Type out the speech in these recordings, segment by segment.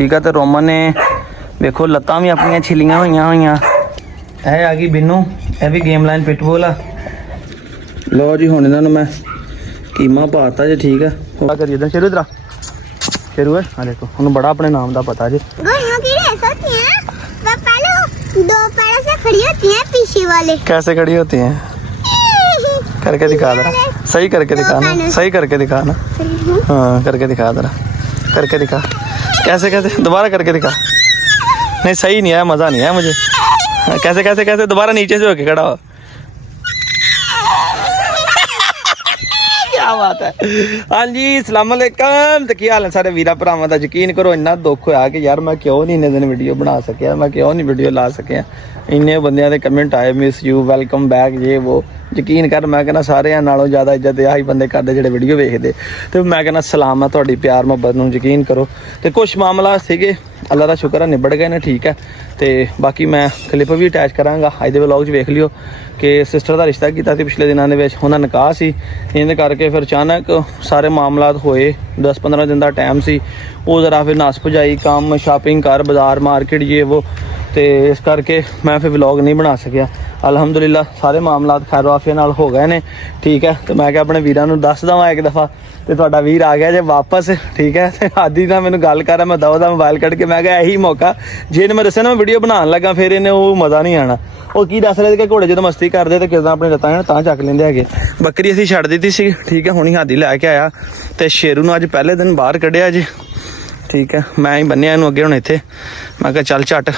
ठीक है। तो रोमन ने देखो लत्तां भी अपनियां छिलियां हुई। ਇਹ ਆ ਗਈ ਬਿੰਨੂ, ਇਹ ਵੀ ਗੇਮ ਲਾਈਨ ਪਿਟਬੁਲ ਆ। ਲਓ ਜੀ ਹੁਣ ਇਹਨਾਂ ਨੂੰ ਮੈਂ ਕੀਮਾ ਪਾਤਾ ਜੀ। ਠੀਕ ਹੈ ਹੋਲਾ ਕਰੀਏ ਇਧਰ ਸ਼ੇਰੂ, ਇਧਰ ਸ਼ੇਰੂ ਹੈ ਆ ਦੇਖੋ, ਉਹਨੂੰ ਬੜਾ ਆਪਣੇ ਨਾਮ ਦਾ ਪਤਾ जी। दो पैरों से खड़ी होती हैं, पीछे वाले कैसे खड़ी होती हैं? करके दिखा दरा, सही करके दिखाना, सही करके दिखाना। हाँ करके दिखा दरा, करके दिखा। कैसे कैसे दोबारा करके दिखा। नहीं सही नहीं आया, मज़ा नहीं आया मुझे। कैसे कैसे कैसे दोबारा नीचे से होके खड़ा हो। क्या बात है। हाँ जी अस्सलाम वालेकुम। तो क्या हाल है सारे वीरा भरावां दा। यकीन करो इन्ना दुख होया कि यार मैं क्यों नहीं इन्ने दिन वीडियो बना सकिया, मैं क्यों नहीं वीडियो ला सकिया। इन्ने बंदियां दे कमेंट आए मिस यू, वेलकम बैक, ये वो। यकीन कर मैं कहना सारिਆਂ ਨਾਲੋਂ ज़्यादा इज्जत आही बंदे करते ਜਿਹੜੇ वीडियो वेखदे। तो मैं कहना सलाम है तुहाडी प्यार मुहब्बत नूं। यकीन करो तो कुछ मामला सीगे अल्लाह का शुक्र है निबड़ गए ने। ठीक है तो बाकी मैं क्लिप भी अटैच करांगा अज दे व्लॉग च। वेख लियो कि सिस्टर का रिश्ता किया ਸੀ पिछले दिनों के उन्होंने निकाह सी, इन्हें करके फिर अचानक सारे मामलात होए। 10-15 दिन का टाइम सी, वो ज़रा फिर नस भजाई काम शॉपिंग कर बाजार मार्केट ये वो, तो इस करके मैं फिर व्लॉग नहीं बना सकिया। अलहमदुलिल्लाह सारे मामलात खैर वाफिया नाल हो गए ने। ठीक है तो मैं क्या अपने वीरां नूं दस दवां एक दफ़ा तो तुहाडा वीर आ गया जे वापस। ठीक है तो आदि ना मैनूं गल कर, मैं दवा दा मोबाइल कढ़ के मैं कहा यही मौका जे मैं दस्सिया ना मैं वीडियो बनाउण लगा फिर इन्हें वो मज़ा नहीं आना। वो की दस रहे थे कि घोड़े जो मस्ती करते तो किदां अपनी लत्तां तां चक लेंदे हैगे। बकरी असीं छड्ड दित्ती सी। ठीक है हुणी हादी लैके आया तो शेरू नूं अज पहले दिन बाहर कढ़िया जी। ठीक है मैं ही बन्निया इहनूं अगे हुण इत्थे, मैं कहा चल झट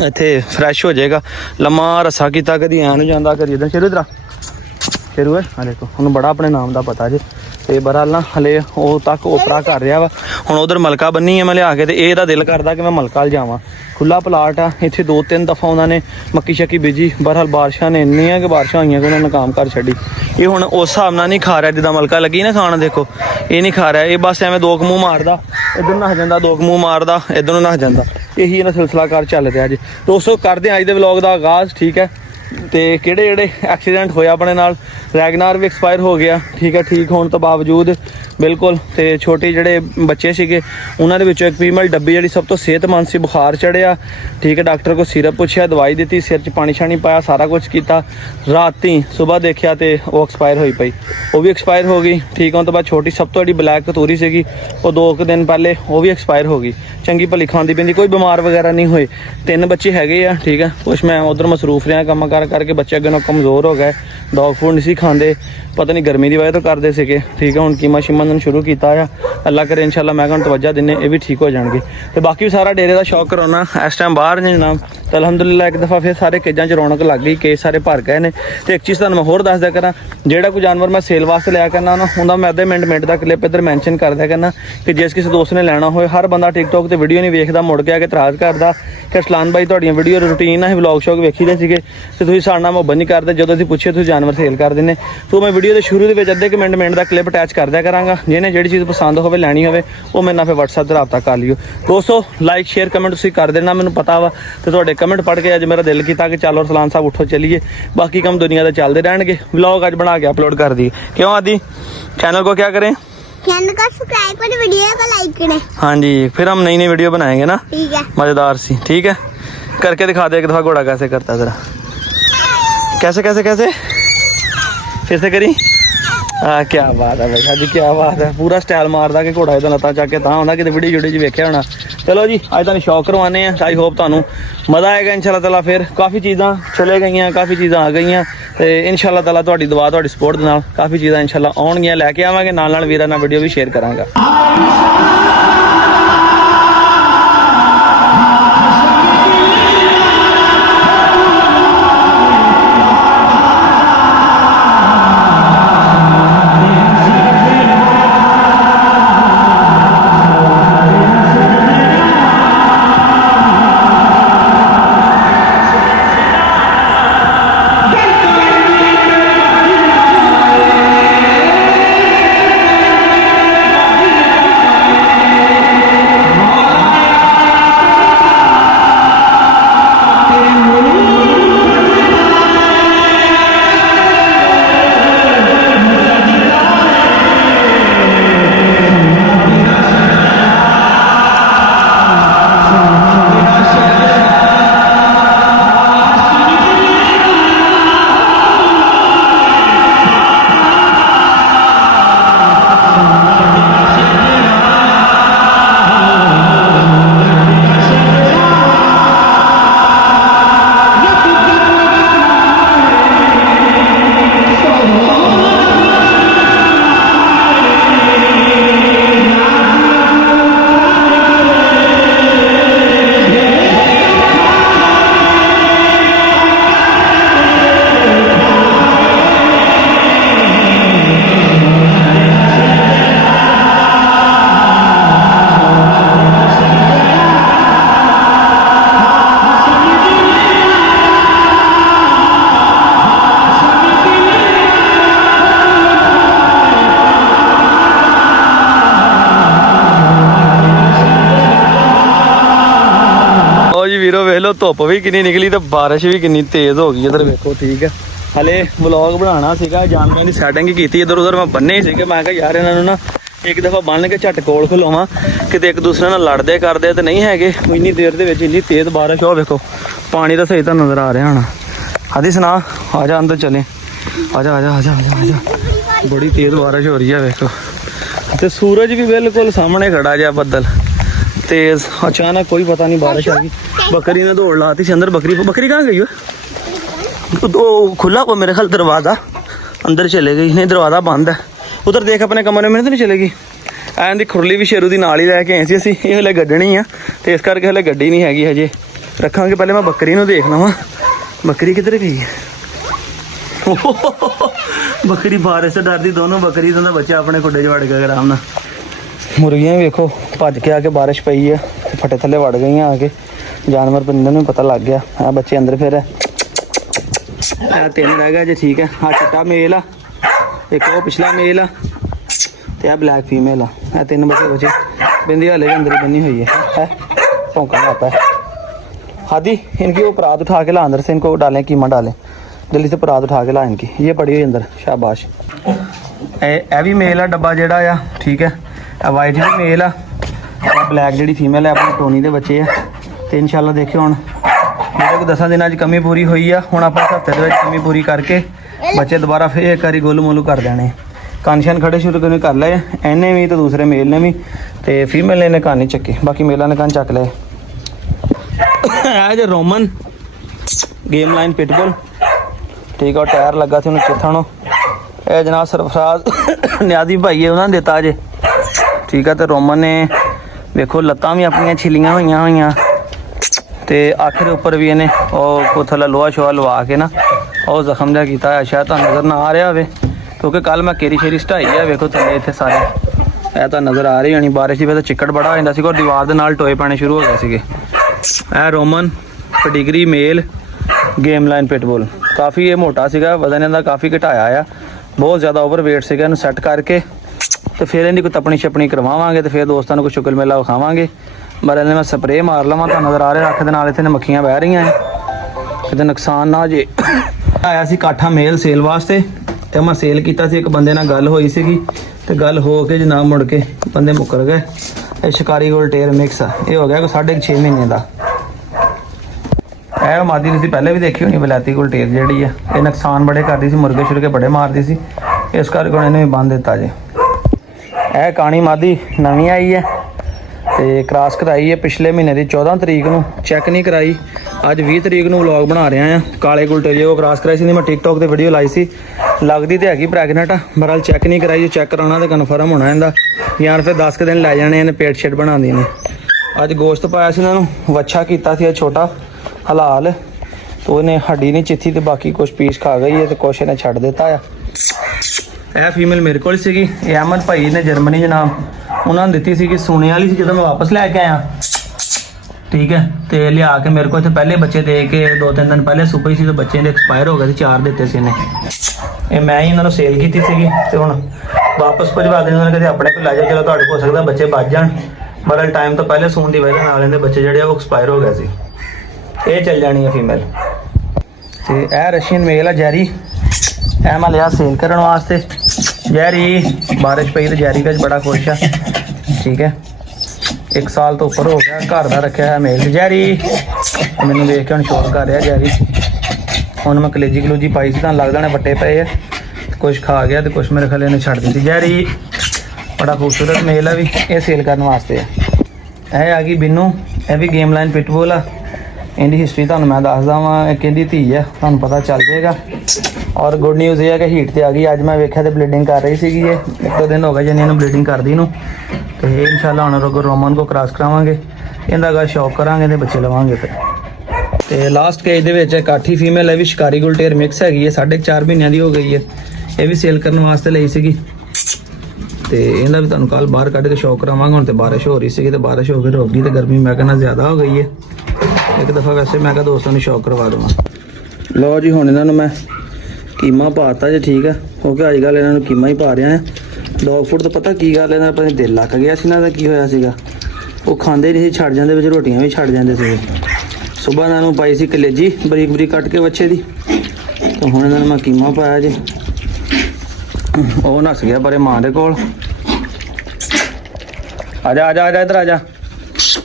इत्थे फ्रैश हो जाएगा। लम्मा रस्सा किता कदी ऐ नूं जांदा कदी इधर। शेरू इधर शेरू है आ देखो, उन्होंने बड़ा अपने नाम का पता जी। तो बहरहाल ना हले वो तक ओपरा कर रहा वा। हुण उधर मलका बन्नी है मैं लिया के, तो यह दिल करता कि मैं मलका जावां। खुला प्लाट आ, इत्थे 2-3 दफ़ा उन्होंने मक्की शक्की बीजी। बहरहाल बारिशां ने इन्नियां कि बारिशां होईयां कि उन्होंने काम कर छड्डी। ये हुण उस हिसाब नाल नहीं खा रहा जिद्दां मलका लगी ना खाण। देखो ये नहीं खा रहा, ये बस एवें दो मूँह मारदा, इधर नस जांदा, दो मूँह मारदा, इधर नस जांदा। यही इन्हां सिलसिलाकार चल रहा जी। दोस्तों करदे अज दे व्लॉग दा आगाज़। ठीक है तो किहड़े जिहड़े एक्सीडेंट होया अपने नाल। रैगनार भी एक्सपायर हो गया। ठीक है ठीक होने तो बावजूद बिल्कुल। तो छोटे जिहड़े बच्चे सीगे उन्हां दे विचों एक फीमेल डब्बी जिहड़ी सब तो सेहतमंद सी, बुखार चढ़िया। ठीक है डॉक्टर को सिरप पुछया, दवाई दी, सिर च पानी शानी पाया, सारा कुछ किया। राती सुबह देखा तो वो एक्सपायर होई पई, वो भी एक्सपायर हो गई। ठीक होने तो बाद छोटी सब तो जिहड़ी ब्लैक कतूरी सीगी वो 2 दिन पहले वो भी एक्सपायर हो गई। चंगी भली खांदी पींदी, कोई बीमार वगैरह नहीं होए। 3 बच्चे हैगे आ। ठीक है कुछ मैं उधर मसरूफ रहा काम करके, बच्चे अगे कमज़ोर हो गए, डॉग फूड नहीं खाते, पता नहीं गर्मी की वजह तो करते थे। ठीक है हुण कीमा शीमा दिन शुरू किया है, अल्लाह करे इंशाल्लाह मैं कहूँ तवज्जो दिने ये भी ठीक हो जाएंगे। तो बाकी सारा डेरे का शौक कराना इस टाइम बाहर ने जनाब। तो अलहमदुलिल्लाह एक दफ़ा फिर सारे केजां च रौनक लग गई, केज सारे भर गए ने। तो एक चीज़ तुहानूं मैं होर दस दिया करा, जिहड़ा कोई जानवर मैं सेल वास्ते लिया करना ना उन्दा मैं अद्धे मिनट का क्लिप इधर मैंशन कर दिया करना कि जिस किसी दोस्त ने लेना होए। हर बंदा टिकटॉक ते वीडियो नहीं वेखदा, मुड़ के आके इतराज़ करदा कि अरसलान भाई तुहाडियां वीडियो रूटीन असीं व्लॉग शौक वेखी दे सीगे ते तुसीं साडे नाल मुहब्बत नहीं करदे। जदों असीं पुछे तुसीं जानवर सेल कर दिंदे। तो मैं वीडियो के शुरू के अद्धे क मिनट का क्लिप अटैच कर दिया करांगा। जिन्हें जिहड़ी चीज़ पसंद होवे लैनी होवे वो मेरे नाल फिर WhatsApp ते राबता कर लियो। दोस्तों लाइक शेयर कमेंट तुसीं कर देना, मैनूं पता वा। तो तुहाडे कमेंट पढ़ के अज मेरा दिल कीता कि चलो अरसलान साहब उठो चलिए, बाकी काम दुनिया के चलते रहणगे। व्लॉग अज बना के अपलोड कर दिए। क्यों आदि चैनल को क्या करें? चैनल को सब्सक्राइब करें, वीडियो को लाइक करें। हाँ जी फिर हम नई नई वीडियो बनाएंगे ना, ठीक है मज़ेदार सी। ठीक है करके दिखा दे एक दफ़ा घोड़ा कैसे करता है ज़रा। कैसे कैसे कैसे फिर से करी। हाँ क्या बात है भाई, हाँ जी क्या बात है। पूरा स्टाइल मारदा कि घोड़ा इधर लत्तां चक के तां होंदा कि वीडियो वीडियो वेख्या होना। चलो जी अज तुहानूं शौक करवाने हैं। आई होप तुहानूं मज़ा आएगा इंशाअल्लाह ताला। फिर काफ़ी चीज़ां चले गई, काफ़ी चीज़ां आ गई। तो इंशाअल्लाह ताला तुहाडी दुआ तुहाडी सपोर्ट दे नाल काफ़ी चीज़ां इंशाअल्लाह आउणगियां, लैके आवांगे। नाल वीरां नाल वीडियो भी शेयर करांगा। ਵੇਖੋ ਧੁੱਪ ਵੀ ਕਿੰਨੀ ਨਿਕਲੀ ਤੇ ਬਾਰਿਸ਼ ਵੀ ਕਿੰਨੀ ਤੇਜ਼ ਹੋ ਗਈ ਇਧਰ ਵੇਖੋ ਠੀਕ ਹੈ। ਹਲੇ ਵਲੌਗ ਬਣਾਉਣਾ ਸੀਗਾ, ਜਾਨਵਰਾਂ ਦੀ ਸੈਟਿੰਗ ਕੀਤੀ ਇਧਰ ਉਧਰ ਮੈਂ ਬੰਨੇ ਸੀਗੇ। ਮੈਂ ਕਿਹਾ ਯਾਰ ਇਹਨਾਂ ਨੂੰ ਨਾ ਇੱਕ ਦਫਾ ਬੰਨ ਕੇ ਝੱਟ ਕੋਲ ਖਲੋਵਾਂ, ਕਿਤੇ ਇੱਕ ਦੂਸਰੇ ਨਾਲ ਲੜਦੇ ਕਰਦੇ ਤੇ ਨਹੀਂ ਹੈਗੇ। ਇੰਨੀ ਦੇਰ ਦੇ ਵਿੱਚ ਇੰਨੀ ਤੇਜ਼ ਬਾਰਿਸ਼ ਹੋ ਵੇਖੋ, ਪਾਣੀ ਤਾਂ ਸਹੀ ਤਾਂ ਨਜ਼ਰ ਆ ਰਿਹਾ ਹੋਣਾ। ਆਦੀ ਸੁਣਾ, ਆ ਜਾ ਅੰਦਰ ਚਲੇ, ਆ ਜਾ ਆ ਜਾ ਆ ਜਾ ਆ ਜਾ। ਬੜੀ ਤੇਜ਼ ਬਾਰਿਸ਼ ਹੋ ਰਹੀ ਹੈ ਵੇਖੋ, ਤੇ ਸੂਰਜ ਵੀ ਬਿਲਕੁਲ ਸਾਹਮਣੇ ਖੜਾ ਜਿਹਾ, ਬੱਦਲ तेज अचानक कोई पता नहीं बारिश आ गई। बकरी ने दौड़ लाती थी अंदर। बकरी कहाँ गई है? तो खुला हुआ मेरे ख्याल दरवाज़ा, अंदर चले गई। नहीं दरवाज़ा बंद है। उधर देख अपने कमरे में तो नहीं चलेगी। ਐਂ ਦੀ ਖੁਰਲੀ ਵੀ ਸ਼ੇਰੂ ਦੀ ਨਾਲ ਹੀ ਲੈ ਕੇ ਆਏ ਸੀ ਅਸੀਂ। ਇਹ ਹਲੇ ਗੱਡਣੀ ਆ ਤੇ ਇਸ ਕਰਕੇ ਹਲੇ ਗੱਡੀ ਨਹੀਂ ਹੈਗੀ ਹਜੇ, ਰੱਖਾਂਗੇ। ਪਹਿਲੇ ਮੈਂ ਬੱਕਰੀ ਨੂੰ ਦੇਖ ਲਵਾਂ, ਬੱਕਰੀ ਕਿੱਧਰ ਗਈ ਹੈ। ਬੱਕਰੀ ਬਾਰਿਸ਼ ਤੋਂ ਡਰਦੀ, ਦੋਨੋਂ ਬੱਕਰੀ ਦਾ ਬੱਚਾ ਆਪਣੇ ਖੁੱਡੇ 'ਚ ਵੜ ਗਿਆ ਆਰਾਮ ਨਾਲ। ਮੁਰਗੀਆਂ ਵੇਖੋ ਭੱਜ ਕੇ ਆ ਕੇ ਬਾਰਿਸ਼ ਪਈ ਹੈ ਤੇ ਫੱਟੇ ਥੱਲੇ ਵੜ ਗਈਆਂ ਆ ਕੇ। ਜਾਨਵਰ ਬੰਦਿਆਂ ਨੂੰ ਪਤਾ ਲੱਗ ਗਿਆ। ਆ ਬੱਚੇ ਅੰਦਰ ਫਿਰ ਇਹ ਤਿੰਨ ਰਹਿ ਗਿਆ ਜੇ, ਠੀਕ ਹੈ। ਆ ਚਿੱਟਾ ਮੇਲ ਆ, ਇੱਕ ਉਹ ਪਿਛਲਾ ਮੇਲ ਆ ਤੇ ਆ ब्लैक फीमेल आ। तीन बचे बिंदी हले भी अंदर ही बनी हुई है भौंका आता है। हादी इनकी वो परात उठा के ला अंदर से, इनको डालें कीमा डालें जल्दी से, परात उठा के ला इनकी। ये पड़ी हुई अंदर, शाबाश। ए भी मेल आ डब्बा जेड़ा आ, ठीक है। ए वाइट भी मेल आ, ब्लैक जी फीमेल है अपनी टोनी के बच्चे है। तो इंशाल्लाह देखियो हुण मेरे को 10 दिन कमी पूरी हुई है। हुण आपां हफ्ते दे विच कमी पूरी करके बच्चे दोबारा फिर एक बारी गोलू मोलू कर देने। कान खड़े शुरू कर लए इन्हें भी तो दूसरे मेल ने भी, तो फीमेल ने कान नहीं चक्के, बाकी मेलों ने कान चक लए। है जो रोमन गेम लाइन पिटबुल, ठीक है। टायर लगा थे उन्हें चिथन। यह जनाब सरफराज न्याजी भाई है, उन्होंने दिता अजे, ठीक है। तो रोमन ने वेखो लत्तां भी अपन छिलियां हुई, तो अख के उपर भी इन्हें वो थल्ले लोहा शोहा लवा के ना और जख्म जहा किया। शायद तो नज़र ना आ रहा हो, क्योंकि कल मैं केरी शेरी सटाई है। वेखो थल्ले इतने सारे ए तो नज़र आ रही होनी। बारिश की वजह से चिक्कड़ बड़ा हो जाता, और दीवार के नाल टोए पैने शुरू हो गए थे। A Roman pedigree male game line pitbull, काफ़ी ये मोटा सीगा, वजन इहदा काफ़ी घटाया आ, बहुत ज़्यादा ओवरवेट सीगा। इहनूं सैट करके तो फिर इहदी कोई तपनी छपनी करवावांगे, तो फिर दोस्तों को कुछ शुक्ल मेला विखावांगे। पर इन्हें मैं स्प्रे मार लवां, तो नज़र आ रहा अख दे नाल इत्थे मक्खियां बह रही हैं, किते नुकसान ना जे। आया सी काठा मेल सेल वास्ते, तो मैं सेल किया। एक बंदे नाल गल होई सीगी, तो गल हो के जनाब मुड़ के बंदे मुकर गए। ये शिकारी गोल्टेर मिक्स आ, ये हो गया कोई 6.5 महीने का। यह मादी तुसीं पहले भी देखी होनी वलैती गोल्टेर जिहड़ी है, ये नुकसान बड़े करती सी, मुर्गे शुरगे बड़े मारती सी, इस करके इन्हें भी बंद दिता जे। यह काणी मादी नवीं आई है, तो क्रॉस कराई है पिछले महीने की 14 तरीक को, चैक नहीं कराई। अज 20 तरीक को व्लॉग बना रहा हैं। काले गुलटेरिए को क्रॉस कराई सी, मैं टिकटॉक पर वीडियो लाई सी। लगती तो हैगी प्रैगनेंट आ, बहरहाल चैक नहीं कराई। जो चैक कराना तो कन्फर्म होना इनका, या फिर 10 दिन लै जाने इन्हें पेट शेट बना दी ने। अज गोश्त पाया से इन्होंने वच्छा किया छोटा हलाल, तो इन्हें हड्डी नहीं चिथी, तो बाकी कुछ पीस खा गई है, तो कुछ इन्हें छड़ दिता है। यह फीमेल मेरे को सी, अहमद भाई ने जर्मनी जनाब उन्होंने दी सी, सुने वाली सी। जो मैं वापस लैके आया, ठीक है, तो लिया के मेरे को इतने पहले बच्चे दे के 2-3 दिन पहले सुबह ही सी, तो बच्चे एक्सपायर हो गए थे, 4 दिते से इन्हें। ये मैं ही इन्होंने सेल की थी, तो हूँ वापस भजवा देने। उन्होंने कहते अपने को लै जाओ, चलो तुहाडे हो सकता बच्चे बच जान, बड़ा टाइम तो पहले सून की वजह नाल इहदे बच्चे जिहड़े वो एक्सपायर हो गए थे। ये चल जानी है फीमेल। तो यह रशियन मेल है जैरी, यह मैं लिया सेल करने वास्ते। जैरी बारिश पई तो जैरी का बड़ा खुश है, ठीक है। 1 साल तो उपर हो गया घर का रखा है मेल। जैरी मैनू देख के हम शौक कर रहा जैरी। हुण मैं कलेजी कलूजी पाई सी, तुहानूं लगदा ने वट्टे पे है, कुछ खा गया तो कुछ मेरे ख्याल इन्हें छड़ दी। जैरी बड़ा खूबसूरत मेल है भी, ये सेल करने वास्ते है। यह आ गई बिन्नू, यह भी गेम लाइन पिटबुल आ। इनकी हिस्टरी तुहानूं मैं दसदा वां, एक इहदी धी है, तुहानूं पता चल जाएगा। और गुड न्यूज़ ये है कि हीट ते आ गई। अज मैं वेख्या तो ब्लीडिंग कर रही सी, ये 1-2 दिन हो गए जिन्हें इन्हूं ब्लीडिंग करदी नूं। तो इंशाल्लाह हुण रोगो रोमन को क्रॉस करावांगे, इहदा अगर शौक करांगे तो बच्चे लवांगे फिर। तो लास्ट केज दे विच काठी फीमेल है भी, शिकारी गुलटेर मिक्स हैगी है, 4.5 महीनों की हो गई है। ये भी सेल करने वास्ते लई सीगी, तो इहदा भी तुहानूं कल बाहर कढ के शौक करावांगे। हुण तो बारिश हो रही सी, तो बारिश हो गई रोक गई, तो गर्मी मैं कहना ज़्यादा हो गई है। एक दफ़ा वैसे मैं कहा दोस्तों ने शौक करवा देवां। लो जी हुण इन्हां नूं मैं कीमा पाता जी, ठीक है, क्योंकि अजकल इन्हां नूं कीमा ही पा रहा है। डॉग फूड तो पता की गल है, अपने दिल लग गया सी इन्हां दा, की होया सीगा, वो खांदे नहीं सी, छड़ जांदे, विच रोटियां भी छड़ जांदे सी। ਸੁਬਾਹ ਇਹਨਾਂ ਨੂੰ ਪਾਈ ਸੀ ਕਲੇਜੀ ਬਰੀਕ ਬਰੀਕ ਕੱਟ ਕੇ ਬੱਚੇ ਦੀ, ਤੇ ਹੁਣ ਇਹਨਾਂ ਨੂੰ ਮੈਂ ਕੀਮਾ ਪਾਇਆ ਜੀ। ਉਹ ਨੱਸ ਗਿਆ ਪਰੇ ਮਾਂ ਦੇ ਕੋਲ। ਆ ਜਾ ਆ ਜਾ ਆ ਜਾ ਇੱਧਰ ਆ ਜਾ।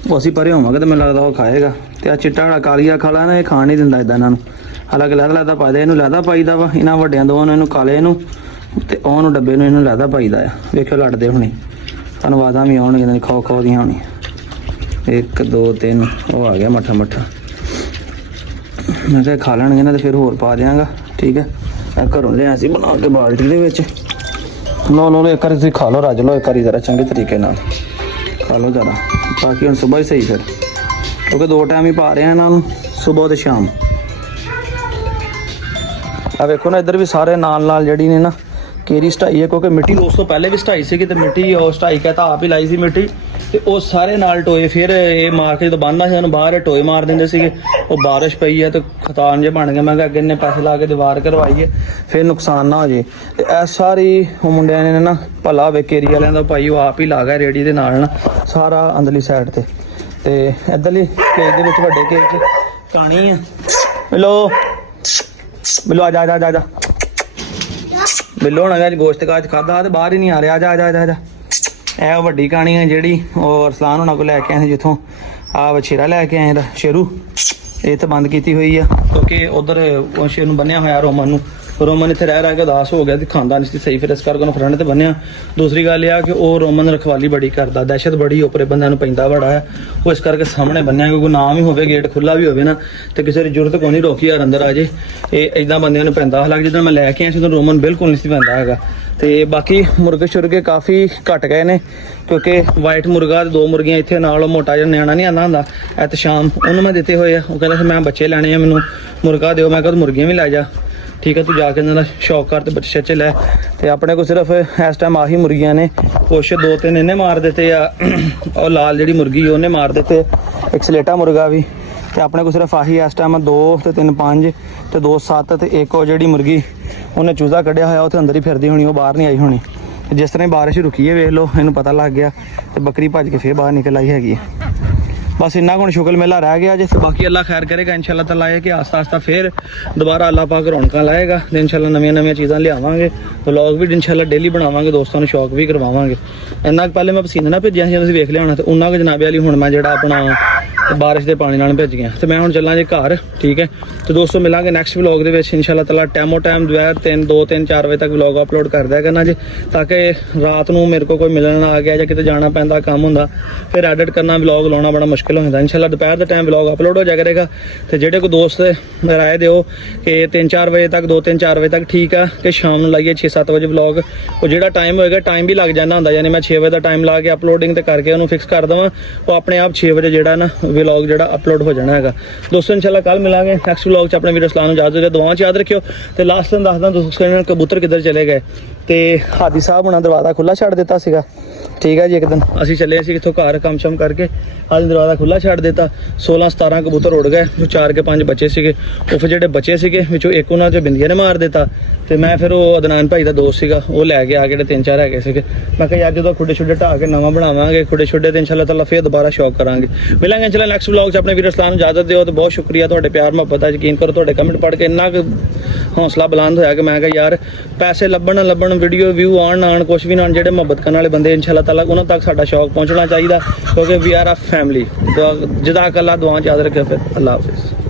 ਉਹ ਅਸੀਂ ਪਰੇ ਹੋਵਾਂਗੇ ਤੇ ਮੈਨੂੰ ਲੱਗਦਾ ਉਹ ਖਾਏਗਾ। ਤੇ ਆ ਚਿੱਟਾ ਵਾਲਾ ਕਾਲੀਆ ਖਾਲਾ ਨਾ, ਇਹ ਖਾਣ ਨਹੀਂ ਦਿੰਦਾ ਇਦਾਂ ਇਹਨਾਂ ਨੂੰ। ਹਾਲਾਂਕਿ ਲਹਿਦਾ ਪਾਈਦਾ, ਇਹਨੂੰ ਲਹਿਦਾ ਪਾਈਦਾ ਵਾ, ਇਹਨਾਂ ਵੱਡਿਆਂ ਦੋਵਾਂ ਨੂੰ, ਇਹਨੂੰ ਕਾਲੇ ਨੂੰ ਤੇ ਉਹਨੂੰ ਡੱਬੇ ਨੂੰ ਇਹਨੂੰ ਲਹਿਦਾ ਪਾਈਦਾ ਆ। ਵੇਖਿਓ ਲੜਦੇ ਹੁਣੇ, ਧੰਨਵਾਦਾਂ ਵੀ ਆਉਣਗੀਆਂ ਨੇ, ਖੋ ਖੋ ਦੀਆਂ ਹੋਣੀਆਂ। 1 2 3 ਉਹ ਆ ਗਿਆ ਮੱਠਾ ਮੱਠਾ। ਮੈਂ ਕਿਹਾ ਖਾ ਲੈਣਗੇ ਨਾ ਤੇ ਫਿਰ ਹੋਰ ਪਾ ਦਿਆਂਗਾ। ਠੀਕ ਹੈ, ਇਹ ਘਰੋਂ ਲਿਆ ਸੀ ਬਣਾ ਕੇ ਬਾਲਟੀ ਦੇ ਵਿੱਚ। ਲੋ ਇੱਕ ਵਾਰੀ ਤੁਸੀਂ ਖਾ ਲਓ, ਰੱਜ ਲਓ ਇੱਕ ਵਾਰੀ ਜ਼ਰਾ ਚੰਗੇ ਤਰੀਕੇ ਨਾਲ ਖਾ ਲਓ ਜ਼ਿਆਦਾ। ਬਾਕੀ ਹੁਣ ਸੁਬਾਹ ਹੀ ਸਹੀ ਫਿਰ, ਕਿਉਂਕਿ 2 ਟਾਈਮ ਹੀ ਪਾ ਰਹੇ ਆ ਇਹਨਾਂ ਨੂੰ, ਸੁਬਾਹ ਤੇ ਸ਼ਾਮ। ਆ ਵੇਖੋ ਨਾ ਇੱਧਰ ਵੀ ਸਾਰੇ ਨਾਲ ਜਿਹੜੀ ਨੇ ਨਾ ਕੇਰੀ ਸਟਾਈ ਹੈ, ਕਿਉਂਕਿ ਮਿੱਟੀ ਦੋਸਤੋ ਪਹਿਲੇ ਵੀ ਸਟਾਈ ਸੀਗੀ ਤੇ ਮਿੱਟੀ ਉਹ ਸਟਾਈ ਕਹਿ ਤਾਂ ਆਪ ਹੀ ਲਾਈ ਸੀ ਮਿੱਟੀ, ਤੇ ਉਹ ਸਾਰੇ ਨਾਲ ਟੋਏ ਫਿਰ ਇਹ ਮਾਰ ਕੇ ਜਦੋਂ ਬੰਨ੍ਹਦਾ ਸੀ ਉਹਨੂੰ ਬਾਹਰ ਟੋਏ ਮਾਰ ਦਿੰਦੇ ਸੀਗੇ। ਉਹ ਬਾਰਿਸ਼ ਪਈ ਹੈ ਤੇ ਖਤਾਨ ਜੇ ਬਣ ਗਏ। ਮੈਂ ਕਿਹਾ ਅੱਗੇ ਨੇ ਪੈਸੇ ਲਾ ਕੇ ਦੀਵਾਰ ਕਰਵਾਈਏ ਫਿਰ ਨੁਕਸਾਨ ਨਾ ਹੋ ਜੇ। ਤੇ ਇਹ ਸਾਰੀ ਉਹ ਮੁੰਡਿਆਂ ਨੇ ਨਾ ਭਲਾ ਵੇ ਕੇਰੀ ਵਾਲਿਆਂ ਦਾ ਭਾਈ, ਉਹ ਆਪ ਹੀ ਲਾ ਗਿਆ ਰੇੜੀ ਦੇ ਨਾਲ ਨਾ ਸਾਰਾ ਅੰਦਰਲੀ ਸਾਈਡ ਤੇ ਇੱਧਰਲੀ ਕੇਕ ਦੇ ਵਿੱਚ ਵੱਡੇ ਕੇਕ 'ਚ ਕਾਣੀ ਆ। ਮਿਲੋ ਆ ਜਾ ਆ ਜਾ ਬਿੱਲੋ ਹੁਣ ਅੱਜ ਗੋਸ਼ਤ ਕਾਜ ਖਾਦਾ ਤੇ ਬਾਹਰ ਹੀ ਨਹੀਂ ਆ ਰਿਹਾ। ਆ ਜਾ ਇਹ ਵੱਡੀ ਕਹਾਣੀ ਹੈ ਜਿਹੜੀ ਉਹ ਅਰਸਲਾਨ ਉਹਨਾਂ ਕੋਲ ਲੈ ਕੇ ਆਏ ਸੀ, ਜਿੱਥੋਂ ਆ ਵਛੇਰਾ ਲੈ ਕੇ ਆਏ ਦਾ ਸ਼ੇਰੂ। ਇਹ ਤਾਂ ਬੰਦ ਕੀਤੀ ਹੋਈ ਆ ਕਿਉਂਕਿ ਉਧਰ ਉਹ ਸ਼ੇਰ ਨੂੰ ਬੰਨਿਆ ਹੋਇਆ ਰੋਮਨ ਇੱਥੇ ਰਹਿ ਕੇ ਉਦਾਸ ਹੋ ਗਿਆ ਤੇ ਖਾਂਦਾ ਨਹੀਂ ਸੀ ਸਹੀ, ਫਿਰ ਇਸ ਕਰਕੇ ਉਹਨੂੰ ਫਰੰਟ ਤੇ ਬੰਨਿਆ। ਦੂਸਰੀ ਗੱਲ ਇਹ ਆ ਕਿ ਉਹ ਰੋਮਨ ਰਖਵਾਲੀ ਬੜੀ ਕਰਦਾ, ਦਹਿਸ਼ਤ ਬੜੀ ਉੱਪਰੇ ਬੰਦਿਆਂ ਨੂੰ ਪੈਂਦਾ ਬੜਾ ਹੈ, ਉਹ ਇਸ ਕਰਕੇ ਸਾਹਮਣੇ ਬੰਨਿਆ। ਕਿਉਂਕਿ ਨਾਮ ਹੀ ਹੋਵੇ, ਗੇਟ ਖੁੱਲਾ ਵੀ ਹੋਵੇ ਨਾ ਤੇ ਕਿਸੇ ਦੀ ਜ਼ਰੂਰਤ ਕੋਈ ਨਹੀਂ ਰੋਕੀ ਯਾਰ ਅੰਦਰ ਆ ਜੇ। ਇਹ ਇਦਾਂ ਬੰਦਿਆਂ ਨੂੰ ਪੈਂਦਾ। ਹਾਲਾਂਕਿ ਜਦੋਂ ਮੈਂ ਲੈ ਕੇ ਆਇਆ ਸੀ ਉਦੋਂ ਰੋਮਨ ਬਿਲਕੁਲ ਨਹੀਂ ਸੀ ਪੈਂਦਾ ਹੈਗਾ। ਤੇ ਬਾਕੀ ਮੁਰਗੇ ਸ਼ੁਰਗੇ ਕਾਫੀ ਘਟ ਗਏ ਨੇ, ਕਿਉਂਕਿ ਵਾਈਟ ਮੁਰਗਾ ਤੇ 2 ਮੁਰਗੀਆਂ ਇੱਥੇ ਨਾਲ, ਉਹ ਮੋਟਾ ਜਿਹਾ ਨਿਆਣਾ ਨਹੀਂ ਆਉਂਦਾ ਹੁੰਦਾ ਸ਼ਾਮ, ਉਹਨੂੰ ਮੈਂ ਦਿੱਤੇ ਹੋਏ ਆ। ਉਹ ਕਹਿੰਦਾ ਸੀ ਮੈਂ ਬੱਚੇ ਲੈਣੇ ਆ, ਮੈਨੂੰ ਮੁਰਗਾ ਦਿਓ। ਮੈਂ ਕਿਹਾ ਤੂੰ ਮੁਰਗੀਆਂ ਵੀ ਲੈ ਜਾ, ਠੀਕ ਹੈ ਤੂੰ ਜਾ ਕੇ ਇਹਨਾਂ ਦਾ ਸ਼ੌਕ ਕਰ ਤੇ ਬੱਚੇ ਲੈ। ਤੇ ਆਪਣੇ ਕੋਲ ਸਿਰਫ ਇਸ ਟਾਈਮ ਆਹੀ ਮੁਰਗੀਆਂ ਨੇ, ਕੁਛ 2-3 ਇਹਨੇ ਮਾਰ ਦਿੱਤੇ ਆ, ਉਹ ਲਾਲ ਜਿਹੜੀ ਮੁਰਗੀ ਉਹਨੇ ਮਾਰ ਦਿੱਤੇ, ਇੱਕ ਸਲੇਟਾ ਮੁਰਗਾ ਵੀ। ਤੇ ਆਪਣੇ ਕੋਲ ਸਿਰਫ ਆਹੀ ਇਸ ਟਾਈਮ 2 ਤੇ 3 5 ਤੇ 2 7 ਤੇ ਇੱਕ ਉਹ ਜਿਹੜੀ ਮੁਰਗੀ ਉਹਨੇ ਚੂਜ਼ਾ ਕੱਢਿਆ ਹੋਇਆ, ਉੱਥੇ ਅੰਦਰ ਹੀ ਫਿਰਦੀ ਹੋਣੀ, ਉਹ ਬਾਹਰ ਨਹੀਂ ਆਈ ਹੋਣੀ। ਜਿਸ ਤਰ੍ਹਾਂ ਬਾਰਿਸ਼ ਰੁਕੀ ਹੈ ਵੇਖ ਲਓ, ਇਹਨੂੰ ਪਤਾ ਲੱਗ ਗਿਆ ਤੇ ਬੱਕਰੀ ਭੱਜ ਕੇ ਫੇਰ ਬਾਹਰ ਨਿਕਲ ਆਈ ਹੈਗੀ ਹੈ। बस इन्ना कुछ शुक्र मेला रह गया जैसे, बाकी अल्लाह खैर करेगा इंशाल्लाह ताला है कि आस्ता आस्ता फिर दोबारा अल्लाह पाक रौनक लाएगा तो इंशाल्लाह नवी चीज़ां लियावांगे, व्लॉग भी इंशाल्लाह डेली बनावांगे, दोस्तों को शौक भी करवावांगे। इन्ना पहले मैं पसीना ना भेजिया तुसीं वेख लिया होना, तो उन्ना कुछ जनाबे वाली हुण मैं जिहड़ा अपना बारिश के पानी नाल भेज गया। तो मैं हुण चलना जे घर, ठीक है। तो दोस्तों मिलांगे नैक्सट व्लॉग दे विच इंशाल्लाह ताला टाइम दोपहर 2-3-4 बजे तक व्लॉग अपलोड कर दिया करना जी, ताकि रात नूं मेरे को कोई मिलन आ गया जां किते जाना पैंदा काम हुंदा फिर एडिट करना व्लॉग लाउणा बड़ा मुश्किल हो जाता। इंशाल्लाह दोपहर के टाइम व्लॉग अपलोड हो जाया करेगा। तो जेडे कोई दोस्त राय दिओ कि 3-4 बजे तक 2-3-4 बजे तक ठीक है, कि शाम नूं लाइए 6-7 बजे व्लॉग, वो जेड़ा टाइम होएगा टाइम भी लग जाना हुंदा, यानी मैं 6 बजे का टाइम ला के अपलोडिंग ते करके उन्होंने फिक्स कर देवां, वो अपने आप 6 बजे जेड़ा ना व्लॉग जेड़ा अपलोड हो जाना है। दोस्तों इंशाल्लाह कल मिलांगे नैक्सट व्लॉग च। अपने वीर अरसलान इजाजत दे, दुआवां च याद रखियो। तो लास्ट दिन दसदा दोस्तों कबूतर किधर चले गए, तो हादी साहब हुणां दरवाज़ा खुला छड्ड दिता सीगा, ठीक है जी। एक दिन असीं चले सी कित्थों घर काम शम करके, हादी दरवाज़ा खुला छड्ड दिता, 16-17 कबूतर उड़ गए, जो 4 के 5 बचे सीगे। वो फिर जेडे बचे सीगे विचों एक उन्हां च बिंदिया ने मार दिता, तो मैं फिर वो अदनान भाई का दोस्त सीगा वो लै गया, जेडे 3-4 है सीगे। मैं कहा यार जो खुडे शुडे ढा के नवा बनावांगे, खुडे शुडे तो इंशाल्लाह ताला फिर दोबारा शौक करांगे। मिलांगे इंशाल्लाह नैक्सट व्लॉग च। अपने वीर अरसलान इजाजत दिओ, तो बहुत शुक्रिया तुहाडे प्यार मुहब्बत दा, यकीन करो तुहाडे कमेंट पढ़ के इन्ना हौसला बुलंद होया कि मैं कहा यार पैसे लभण लभण वीडियो व्यू आन कुछ भी ना, जेडे मुहब्बत करने वाले बंदे इंशाल्लाह ताला उन्हां तक साडा शौक पहुंचना चाहिए, क्योंकि वी आर अ फैमिली। जज़ाक अल्लाह, दुआ याद रखे, फिर अल्लाह हाफिज़।